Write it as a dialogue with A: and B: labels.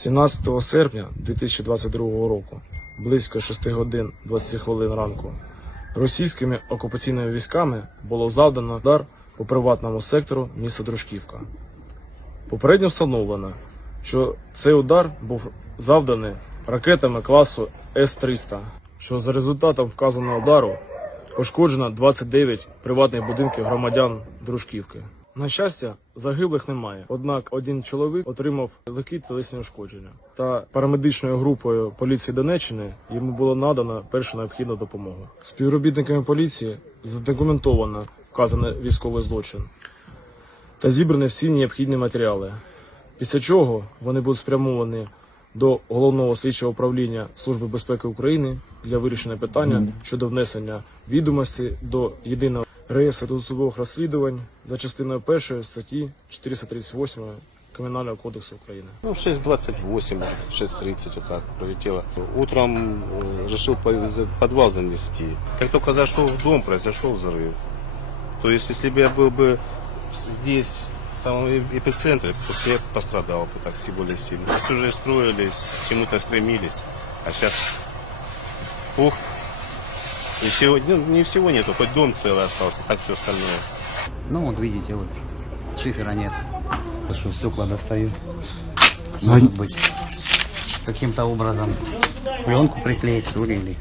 A: 17 серпня 2022 року, близько 6 годин 20 хвилин ранку, російськими окупаційними військами було завдано удар по приватному сектору міста Дружківка. Попередньо встановлено, що цей удар був завданий ракетами класу С-300, що за результатом вказаного удару пошкоджено 29 приватних будинків громадян Дружківки. На щастя, загиблих немає. Однак один чоловік отримав легкі тілесні ушкодження. Та парамедичною групою поліції Донеччини йому було надано першу необхідну допомогу. Співробітниками поліції задокументовано вказаний військовий злочин та зібрані всі необхідні матеріали. Після чого вони будуть спрямовані до головного слідчого управління Служби безпеки України для вирішення питання щодо внесення відомості до єдиного реєстру досудових розслідувань за частиною першої статті 438 Кримінального кодексу України.
B: Ну, 6.28, может, 6.30 вот так пролетело. Утром э, решил по- за- подвал занести. Как только зашел в дом, произошел взрыв. То есть, если бы я был бы здесь, в самом э- эпицентре, то я пострадал бы так си- более сильно. Здесь уже строились, к чему-то стремились. А сейчас пух. И всего, ну, не всего нету, хоть дом целый остался, так все остальное.
C: Ну, вот видите, вот шифера нет. Что стекла достаю. Может быть, каким-то образом пленку приклеить, что ли, или